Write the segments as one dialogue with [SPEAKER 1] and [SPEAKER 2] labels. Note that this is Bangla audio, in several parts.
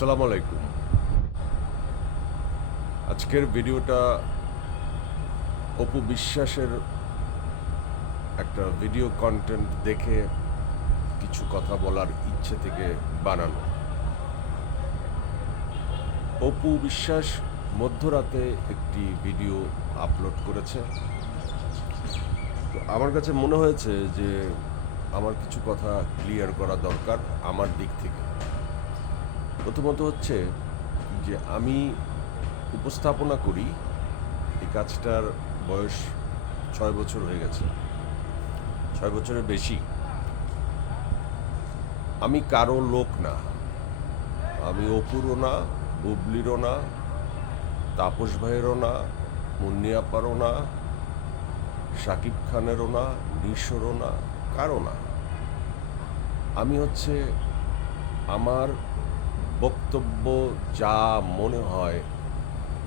[SPEAKER 1] আসসালামু আলাইকুম। আজকের ভিডিওটা অপু বিশ্বাসের একটা ভিডিও কন্টেন্ট দেখে কিছু কথা বলার ইচ্ছে থেকে বানানো। অপু বিশ্বাস মধ্যরাতে একটি ভিডিও আপলোড করেছে। তো আমার কাছে মনে হয়েছে যে আমার কিছু কথা ক্লিয়ার করা দরকার আমার দিক থেকে। প্রথমত হচ্ছে যে আমি উপস্থাপনা করি, এই কাজটার বয়স ছয় বছর হয়ে গেছে। ছয় বছরের বেশি। আমি কারও লোক না। আমি অপুরও না, বুবলিরও না, তাপস ভাইয়েরও না মুন্নিয়াপারও না, শাকিব খানেরও না, নিশোরও না, কারও না। আমি হচ্ছে আমার বক্তব্য যা মনে হয়,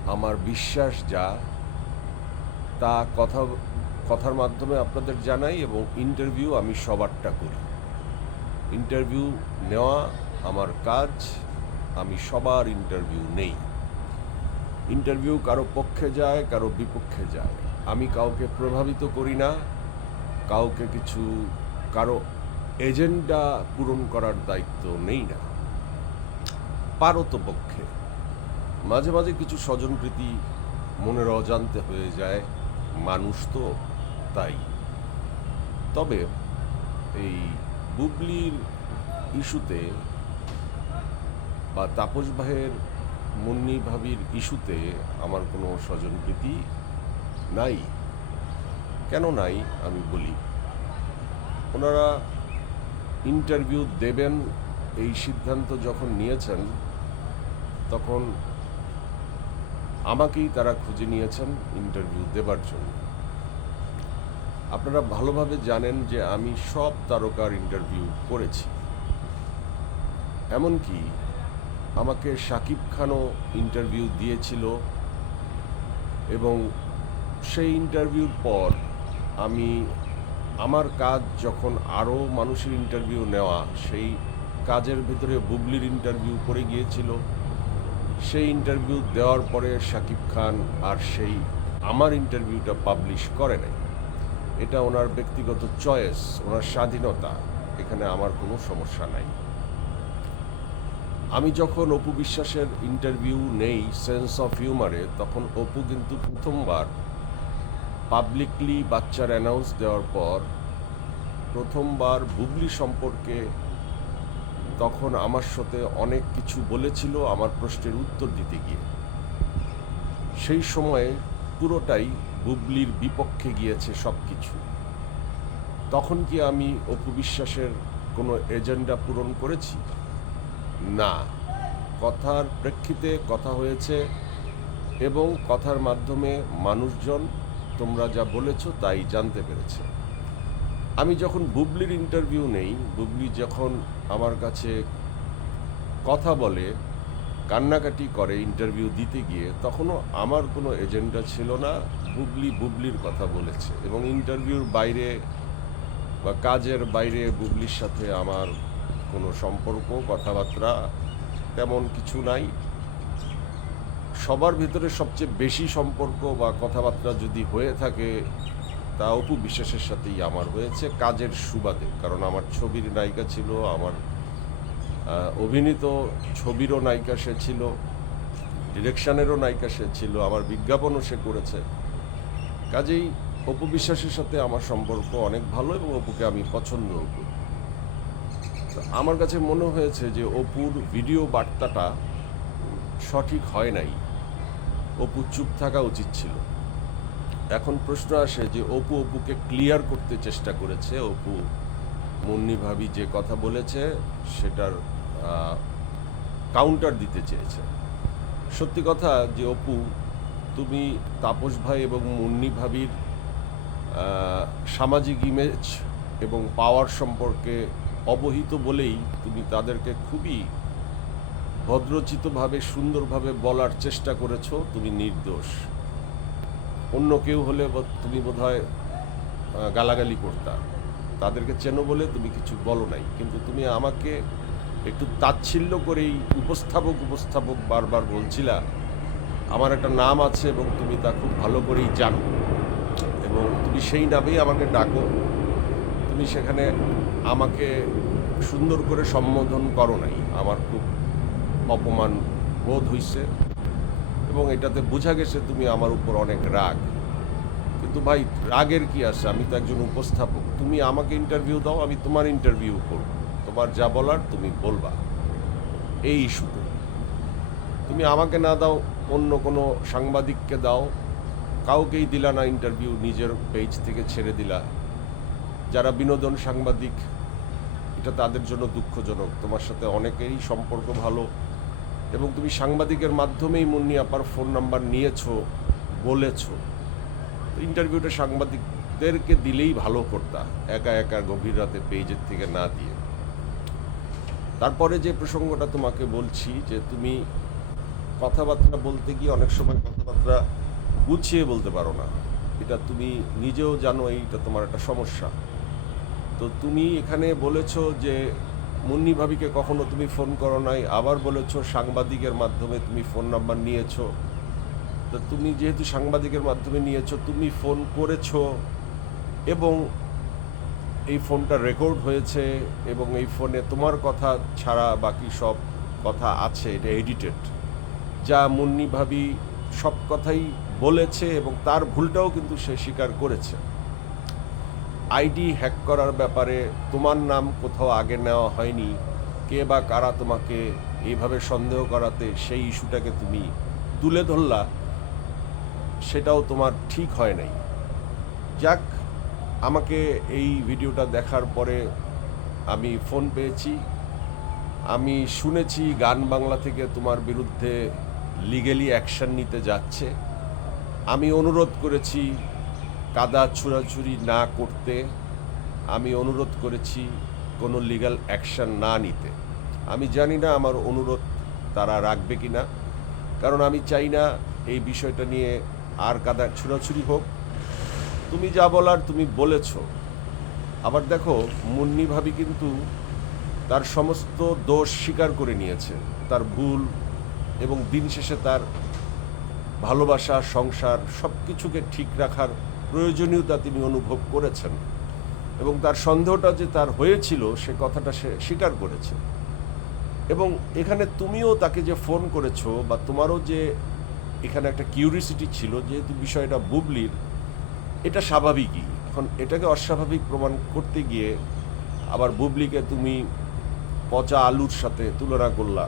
[SPEAKER 1] আমার বিশ্বাস যা, তা কথা, কথার মাধ্যমে আপনাদের জানাই এবং ইন্টারভিউ আমি সবারটা করি। ইন্টারভিউ নেওয়া আমার কাজ, আমি সবার ইন্টারভিউ নেই। ইন্টারভিউ কারও পক্ষে যায়, কারও বিপক্ষে যায়। আমি কাউকে প্রভাবিত করি না, কাউকে কিছু, কারও এজেন্ডা পূরণ করার দায়িত্ব নেই না। পারতপক্ষে। মাঝে মাঝে কিছু স্বজনপ্রীতি মনের অজান্তে হয়ে যায়। মানুষ তো তাই। তবে এই বুবলির ইস্যুতে বা তাপস ভাইয়ের মুন্নি ভাবির ইস্যুতে আমার কোনো স্বজনপ্রীতি নাই। কেন নাই আমি বলি। ওনারা ইন্টারভিউ দেবেন এই সিদ্ধান্ত যখন নিয়েছেন, তখন আমাকেই তারা খুঁজে নিয়েছেন ইন্টারভিউ দেবার জন্য। আপনারা ভালোভাবে জানেন যে আমি সব তারকার ইন্টারভিউ করেছি। এমনকি আমাকে শাকিব খানও ইন্টারভিউ দিয়েছিল এবং সেই ইন্টারভিউর পর আমি আমার কাজ যখন আরও মানুষের ইন্টারভিউ নেওয়া, সেই কাজের ভিতরে বুবলির ইন্টারভিউ করে গিয়েছিল। সেই ইন্টারভিউ দেওয়ার পরে শাকিব খান আর সেই আমার ইন্টারভিউটা পাবলিশ করে নাই। এটা ওনার ব্যক্তিগত চয়েস ওনার স্বাধীনতা, এখানে আমার কোনো সমস্যা নাই। আমি যখন অপু বিশ্বাসের ইন্টারভিউ নেই সেন্স অফ হিউমারে তখন অপু কিন্তু প্রথমবার পাবলিকলি বাচ্চার অ্যানাউন্স দেওয়ার পর প্রথমবার বুবলি সম্পর্কে তখন আমার সাথে অনেক কিছু বলেছিল আমার প্রশ্নের উত্তর দিতে গিয়ে। সেই সময়ে পুরোটাই বুবলির বিপক্ষে গিয়েছে সব কিছু তখন কি আমি অপু বিশ্বাসের কোনো এজেন্ডা পূরণ করেছি? না। কথার প্রেক্ষিতে কথা হয়েছে এবং কথার মাধ্যমে মানুষজন তোমরা যা বলেছ তাই জানতে পেরেছে। আমি যখন বুবলির ইন্টারভিউ নেই, বুবলি যখন আমার কাছে কথা বলে, কান্নাকাটি করে ইন্টারভিউ দিতে গিয়ে, তখনও আমার কোনো এজেন্ডা ছিল না বুবলি বুবলির কথা বলেছে এবং ইন্টারভিউর বাইরে বা কাজের বাইরে বুবলির সাথে আমার কোনো সম্পর্ক, কথাবার্তা তেমন কিছু নাই। সবার ভিতরে সবচেয়ে বেশি সম্পর্ক বা কথাবার্তা যদি হয়ে থাকে তা অপু বিশ্বাসের সাথেই আমার হয়েছে, কাজের সুবাদে। কারণ আমার ছবির নায়িকা ছিল, আমার অভিনীত ছবিরও নায়িকা সে ছিল, ডিরেকশনেরও নায়িকা সে ছিল, আমার বিজ্ঞাপনও সে করেছে। কাজেই অপু বিশ্বাসের সাথে আমার সম্পর্ক অনেক ভালো এবং অপুকে আমি পছন্দও করি। আমার কাছে মনে হয়েছে যে অপুর ভিডিও বার্তাটা সঠিক হয় নাই। অপু চুপ থাকা উচিত ছিল। এখন প্রশ্ন আসে যে অপু অপুকে ক্লিয়ার করতে চেষ্টা করেছে, অপু মুন্নি ভাবি যে কথা বলেছে সেটার কাউন্টার দিতে চেয়েছে। সত্যি কথা যে অপু, তুমি তাপস ভাই এবং মুন্নি ভাবির সামাজিক ইমেজ এবং পাওয়ার সম্পর্কে অবহিত বলেই তুমি তাদেরকে খুবই ভদ্রচিতভাবে, সুন্দরভাবে বলার চেষ্টা করেছ, তুমি নির্দোষ। অন্য কেউ হলে বোধ- তুমি বোধহয় আহ, গালাগালি করতা। তাদেরকে চেনো বলে তুমি কিছু বলো নাই। কিন্তু তুমি আমাকে একটু তাচ্ছিল্য করেই উপস্থাপক উপস্থাপক বারবার বলছিলা আমার একটা নাম আছে এবং তুমি তা খুব ভালো করেই জানো। এবং তুমি সেই নামেই আমাকে ডাকো। তুমি সেখানে আমাকে সুন্দর করে সম্বোধন করো নাই। আমার খুব অপমান বোধ হইছে। এবং এটাতে বোঝা গেছে তুমি আমার উপর অনেক রাগ। কিন্তু ভাই, রাগের কি আছে? আমি তো একজন উপস্থাপক। তুমি আমাকে ইন্টারভিউ দাও, আমি তোমার ইন্টারভিউ করব। তোমার যা বলার তুমি বলবা। এই ইস্যুতে। তুমি আমাকে না দাও, অন্য কোনো সাংবাদিককে দাও। কাউকেই দিলা না ইন্টারভিউ নিজের পেজ থেকে ছেড়ে দিলা। যারা বিনোদন সাংবাদিক, এটা তাদের জন্য দুঃখজনক। তোমার সাথে অনেকেরই সম্পর্ক ভালো। এবং তুমি সাংবাদিকের মাধ্যমেই মুন্নি আপার ফোন নাম্বার নিয়েছো, বলেছ। ইন্টারভিউটা সাংবাদিকদেরকে দিলেই ভালো করতা, একা একা গভীর রাতে পেজের থেকে না দিয়ে। তারপরে যে প্রসঙ্গটা তোমাকে বলছি যে তুমি কথাবার্তা বলতে গিয়ে অনেক সময় কথাবার্তা গুছিয়ে বলতে পারো না। এটা তুমি নিজেও জানো, এইটা তোমার একটা সমস্যা। তো তুমি এখানে বলেছ যে মুন্নি ভাবিকে কখনো তুমি ফোন করো নাই? আবার বলেছ সাংবাদিকের মাধ্যমে তুমি ফোন নাম্বার নিয়েছো। তো তুমি যেহেতু সাংবাদিকের মাধ্যমে নিয়েছো, তুমি ফোন করেছ এবং এই ফোনটা রেকর্ড হয়েছে এবং এই ফোনে তোমার কথা ছাড়া বাকি সব কথা আছে, এটা এডিটেড। যা মুন্নি ভাবি সব কথাই বলেছে এবং তার ভুলটাও কিন্তু সে স্বীকার করেছে। আইডি হ্যাক করার ব্যাপারে তোমার নাম কোথাও আগে নেওয়া হয়নি। কে বা কারা তোমাকে এইভাবে সন্দেহ করাতে সেই ইস্যুটাকে তুমি তুলে ধরলা, সেটাও তোমার ঠিক হয় নাই। যাক, আমাকে এই ভিডিওটা দেখার পরে আমি ফোন পেয়েছি। আমি শুনেছি গান বাংলা থেকে তোমার বিরুদ্ধে লিগেলি অ্যাকশন নিতে যাচ্ছে। আমি অনুরোধ করেছি কাদা ছুড়াছুরি না করতে আমি অনুরোধ করেছি কোনো লিগ্যাল অ্যাকশন না নিতে। আমি জানি না আমার অনুরোধ তারা রাখবে কি না কারণ আমি চাই না এই বিষয়টা নিয়ে আর কাদা ছুড়াছুরি হোক। তুমি যা বলার তুমি বলেছ। আবার দেখো, মুন্নি ভাবি কিন্তু তার সমস্ত দোষ স্বীকার করে নিয়েছে। তার ভুল এবং দিন শেষে তার ভালোবাসা, সংসার সব কিছুকে ঠিক রাখার প্রয়োজনীয়তা তিনি অনুভব করেছেন এবং তার সন্দেহটা যে তার হয়েছিল সে কথাটা সে স্বীকার করেছে। এবং এখানে তুমিও তাকে যে ফোন করেছ বা তোমারও যে এখানে একটা কিউরিসিটি ছিল, যেহেতু বিষয়টা বুবলির, এটা স্বাভাবিকই। এখন এটাকে অস্বাভাবিক প্রমাণ করতে গিয়ে আবার বুবলিকে তুমি পচা আলুর সাথে তুলনা করলা।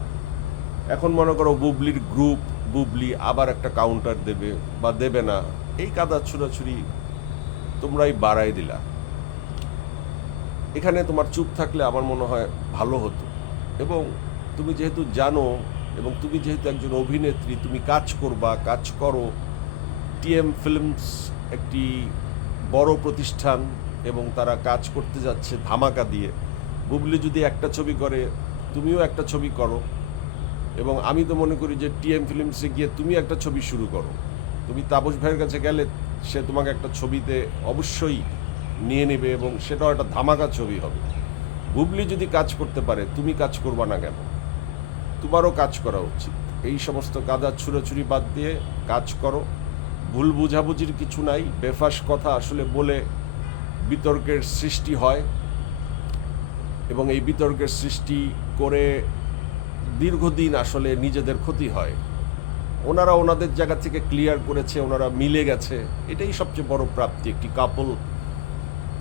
[SPEAKER 1] এখন মনে করো বুবলির গ্রুপ বুবলি আবার একটা কাউন্টার দেবে বা দেবে না। এই কাদা ছুড়াছুরি তোমরাই বাড়াই দিলা। এখানে তোমার চুপ থাকলে আমার মনে হয় ভালো হতো। এবং তুমি যেহেতু জানো এবং তুমি যেহেতু একজন অভিনেত্রী, তুমি কাজ করবা, কাজ করো। টিএম ফিল্মস একটি বড় প্রতিষ্ঠান এবং তারা কাজ করতে যাচ্ছে ধামাকা দিয়ে। বুবলি যদি একটা ছবি করে, তুমিও একটা ছবি করো। এবং আমি তো মনে করি যে টিএম ফিল্মসে গিয়ে তুমি একটা ছবি শুরু করো। তুমি তাপস ভাইয়ের কাছে গেলে সে তোমাকে একটা ছবিতে অবশ্যই নিয়ে নেবে এবং সেটাও একটা ধামাকা ছবি হবে। বুবলি যদি কাজ করতে পারে, তুমি কাজ করবা না কেন? তোমারও কাজ করা উচিত। এই সমস্ত কাদা ছুড়োছুরি বাদ দিয়ে কাজ করো। ভুল বুঝাবুঝির কিছু নাই। বেফাস কথা আসলে বলে বিতর্কের সৃষ্টি হয় এবং এই বিতর্কের সৃষ্টি করে দীর্ঘদিন আসলে নিজেদের ক্ষতি হয়। ওনারা ওনাদের জায়গা থেকে ক্লিয়ার করেছে, ওনারা মিলে গেছে। এটাই সবচেয়ে বড় প্রাপ্তি, একটি কাপল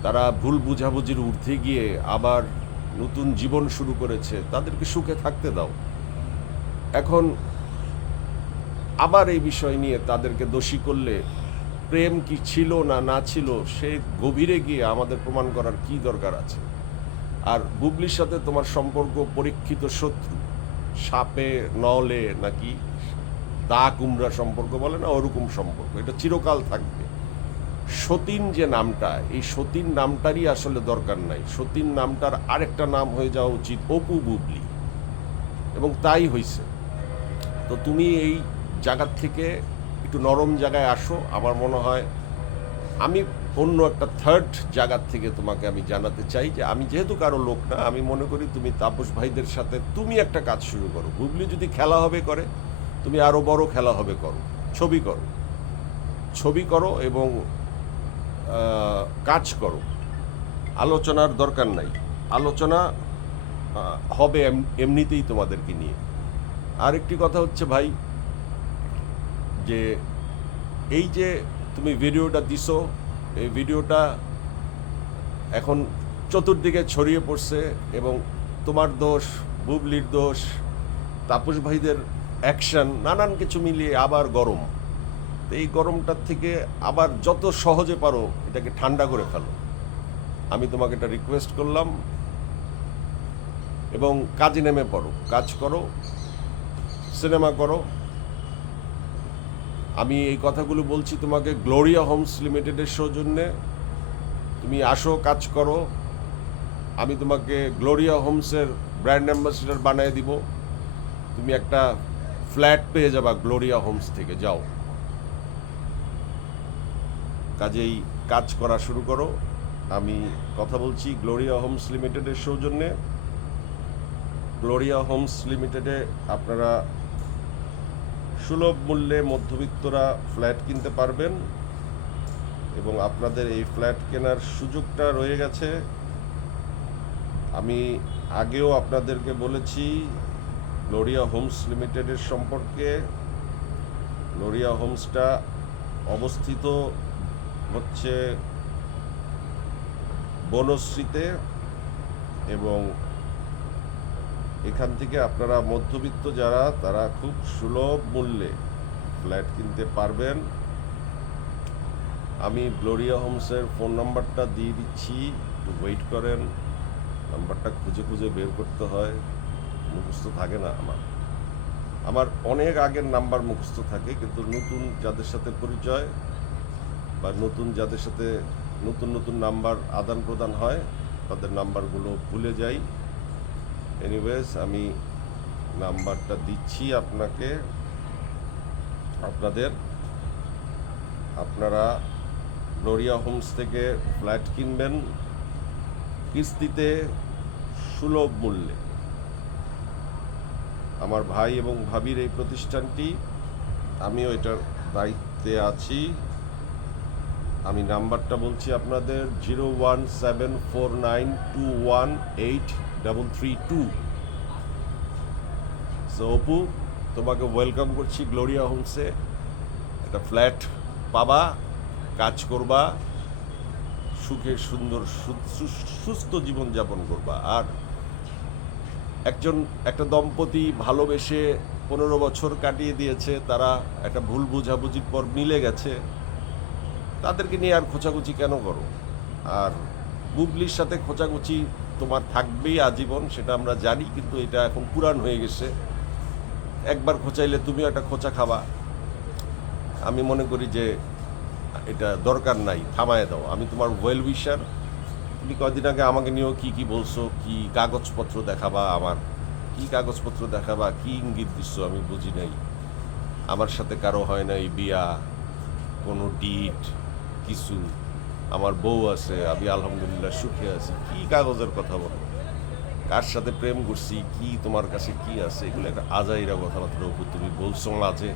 [SPEAKER 1] তারা ভুল বুঝাবুঝির ঊর্ধ্বে গিয়ে আবার নতুন জীবন শুরু করেছে। তাদেরকে সুখে থাকতে দাও। এখন আবার এই বিষয় নিয়ে তাদেরকে দোষী করলে প্রেম কি ছিল না না ছিল, সে গভীরে গিয়ে আমাদের প্রমাণ করার কি দরকার আছে? আর বুবলির সাথে তোমার সম্পর্ক পরীক্ষিত শত্রু, সাপে, নলে নাকি দা কুমড়া সম্পর্ক বলে না, ওরকম সম্পর্ক। এটা চিরকাল থাকবে। সতীন যে নামটা, এই সতীন নামটারই আসলে দরকার নাই। সতীন নামটার আরেকটা নাম হয়ে যাওয়া উচিত, অপু বুবলি। এবং তাই হয়েছে তো তুমি এই জায়গার থেকে একটু নরম জায়গায় আসো। আমার মনে হয় আমি অন্য একটা থার্ড জায়গার থেকে তোমাকে আমি জানাতে চাই যে আমি যেহেতু কারও লোক না, আমি মনে করি তুমি তাপস ভাইদের সাথে তুমি একটা কাজ শুরু করো। বুবলি যদি খেলা হবে করে তুমি আরও বড় খেলা হবে করো, ছবি করো। ছবি করো এবং কাজ করো। আলোচনার দরকার নাই। আলোচনা হবে এমনিতেই তোমাদেরকে নিয়ে। আরেকটি কথা হচ্ছে ভাই, যে এই যে তুমি ভিডিওটা দিছো, এই ভিডিওটা এখন চতুর্দিকে ছড়িয়ে পড়ছে এবং তোমার দোষ, বুবলির দোষ, তাপস ভাইদের অ্যাকশন নানান কিছু মিলিয়ে আবার গরম। তো এই গরমটার থেকে আবার যত সহজে পারো এটাকে ঠান্ডা করে ফেলো। আমি তোমাকে এটা রিকোয়েস্ট করলাম। এবং কাজে নেমে পড়ো। কাজ করো সিনেমা করো। আমি এই কথাগুলো বলছি তোমাকে গ্লোরিয়া হোমস লিমিটেডের সৌজন্যে। তুমি আসো, কাজ করো। আমি তোমাকে গ্লোরিয়া হোমসের ব্র্যান্ড অ্যাম্বাসিডার বানিয়ে দিব। তুমি একটা ফ্ল্যাট পেয়ে যাবা গ্লোরিয়া হোমস থেকে, যাও। কাজেই কাজ করা শুরু করো। আমি কথা বলছি গ্লোরিয়া হোমস লিমিটেডের সৌজন্যে। গ্লোরিয়া হোমস লিমিটেডে আপনারা সুলভ মূল্যে মধ্যবিত্তরা ফ্ল্যাট কিনতে পারবেন এবং আপনাদের এই ফ্ল্যাট কেনার সুযোগটা রয়ে গেছে। আমি আগেও আপনাদেরকে বলেছি গ্লোরিয়া হোমস লিমিটেডের সম্পর্কে গ্লোরিয়া হোমসটা অবস্থিত হচ্ছে বনশ্রীতে এবং এখান থেকে আপনারা মধ্যবিত্ত যারা, তারা খুব সুলভ মূল্যে ফ্ল্যাট কিনতে পারবেন। আমি গ্লোরিয়া হোমসের ফোন নাম্বারটা দিয়ে দিচ্ছি, একটু ওয়েট করেন। নাম্বারটা খুঁজে খুঁজে বের করতে হয়। মুখস্থ থাকে না আমার। আমার অনেক আগের নাম্বার মুখস্থ থাকে, কিন্তু নতুন যাদের সাথে পরিচয় বা নতুন যাদের সাথে নতুন নতুন নাম্বার আদান প্রদান হয়, তাদের নাম্বারগুলো ভুলে যাই। এনিওয়েজ আমি নাম্বারটা দিচ্ছি আপনাকে। আপনাদের, আপনারা গ্লোরিয়া হোমস থেকে ফ্ল্যাট কিনবেন। কিস্তিতে সুলভ মূল্যে। আমার ভাই এবং ভাবির এই প্রতিষ্ঠানটি, আমিও এটার দায়িত্বে আছি। আমি নাম্বারটা বলছি আপনাদের, zero one seven four nine two one eight double three two. So Apu, তোমাকে ওয়েলকাম করছি গ্লোরিয়া হোমসে একটা ফ্ল্যাট পাবা, কাজ করবা, সুখে সুন্দর সুস্থ জীবনযাপন করবা। আর একজন, একটা দম্পতি ভালোবেসে পনেরো বছর কাটিয়ে দিয়েছে, তারা একটা ভুল বোঝাবুঝির পর মিলে গেছে। তাদেরকে নিয়ে আর খোঁচাখুচি কেন করো? আর বুবলির সাথে খোঁচাখুচি তোমার থাকবেই আজীবন, সেটা আমরা জানি, কিন্তু এটা এখন পুরাণ হয়ে গেছে। একবার খোঁচাইলে তুমিও একটা খোঁচা খাবা। আমি মনে করি যে এটা দরকার নাই, থামায় দাও। আমি তোমার ওয়েল উইশার তুমি কদিন আগে আমাকে নিয়েও কি কি বলছো? কি কাগজপত্র দেখাবা আমার? কি কাগজপত্র দেখাবা? কি ইঙ্গিত দিচ্ছ? আমি বুঝি নাই। আমার সাথে কারও হয় নাই বিয়া, কোনো ডিট কিছু। আমার বউ আছে, আমি আলহামদুলিল্লাহ সুখে আছি। কি কাগজের কথা বলো? কার সাথে প্রেম করছি? কি তোমার কাছে কি আছে? এগুলো একটা আজাইরা কথাবার্তার উপর তুমি বলছো মাঝে।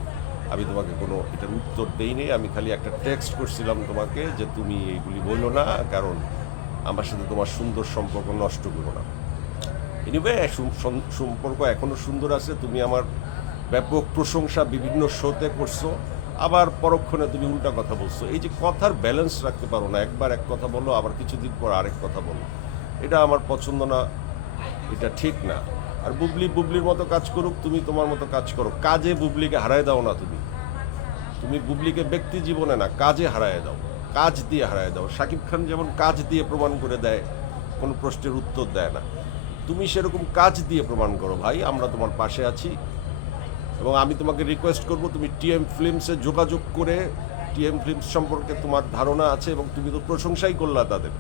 [SPEAKER 1] আমি তোমাকে কোনো এটার উত্তর দেইনি আমি খালি একটা টেক্সট করছিলাম তোমাকে যে তুমি এইগুলি বলল না, কারণ আমার সাথে তোমার সুন্দর সম্পর্ক নষ্ট করো না। এনিওয়ে সম্পর্ক এখনও সুন্দর আছে, তুমি আমার ব্যাপক প্রশংসা বিভিন্ন শোতে করছ, আবার পরক্ষণে তুমি উল্টা কথা বলছো। এই যে কথার ব্যালেন্স রাখতে পারো না, একবার এক কথা বলো, আবার কিছুদিন পর আরেক কথা বলো। এটা আমার পছন্দ না, এটা ঠিক না। আর বুবলি, বুবলির মতো কাজ করুক, তুমি তোমার মতো কাজ করো। কাজে বুবলিকে হারায় দাও না তুমি। তুমি বুবলিকে ব্যক্তি জীবনে না, কাজে হারায় দাও। কাজ দিয়ে হারায় দাও শাকিব খান যেমন কাজ দিয়ে প্রমাণ করে দেয়, কোনো প্রশ্নের উত্তর দেয় না। তুমি সেরকম কাজ দিয়ে প্রমাণ করো ভাই, আমরা তোমার পাশে আছি এবং আমি তোমাকে রিকোয়েস্ট করব, তুমি টিএম ফিল্মসে যোগাযোগ করে টিএম ফিল্মস সম্পর্কে তোমার ধারণা আছে এবং তুমি তো প্রশংসাই করলা তাদের।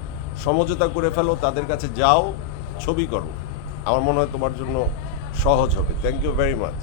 [SPEAKER 1] সমঝোতা করে ফেলো, তাদের কাছে যাও, ছবি করো। আমার মনে হয় তোমার জন্য সহজ হবে। Thank you very much